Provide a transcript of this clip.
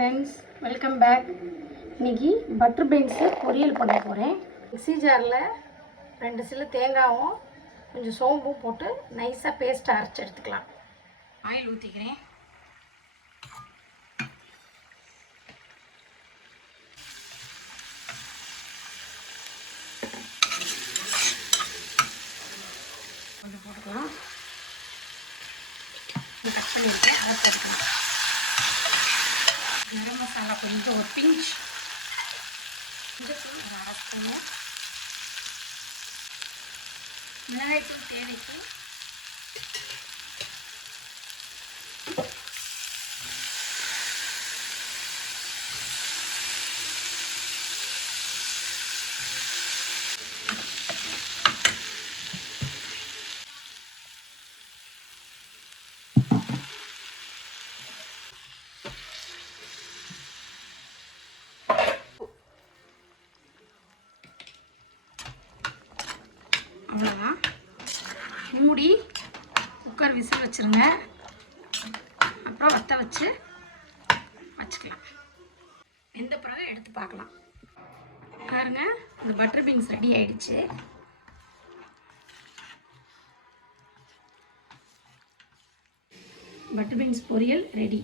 Friends, welcome back. இன்றைக்கி butter beans பொரியல் பண்ண போகிறேன். மிக்ஸி ஜாரில் 2 சில்லு தேங்காயும் கொஞ்சம் சோம்பும் போட்டு நைஸாக பேஸ்ட்டை அரைச்சி எடுத்துக்கலாம். ஆயில் ஊற்றிக்கிறேன். கொஞ்சம் போட்டுக்கலாம். கட் பண்ணிவிட்டு அரைச்சி எடுத்துக்கலாம். கரம் மசாலா கொஞ்சம் ஒரு பிஞ்ச், கொஞ்சம் ஒரு அரை ஸ்பூனு, மிளகாய்த்தூள் தேவைக்கு, அவ்வளோதான். மூடி குக்கர் விசில் வச்சுருங்க. அப்புறம் வற்ற வச்சுக்கலாம். எந்த பிறகு எடுத்து பார்க்கலாம். பாருங்க, இந்த பட்டர் பீன்ஸ் ரெடி ஆயிடுச்சு. பட்டர் பீன்ஸ் பொரியல் ரெடி.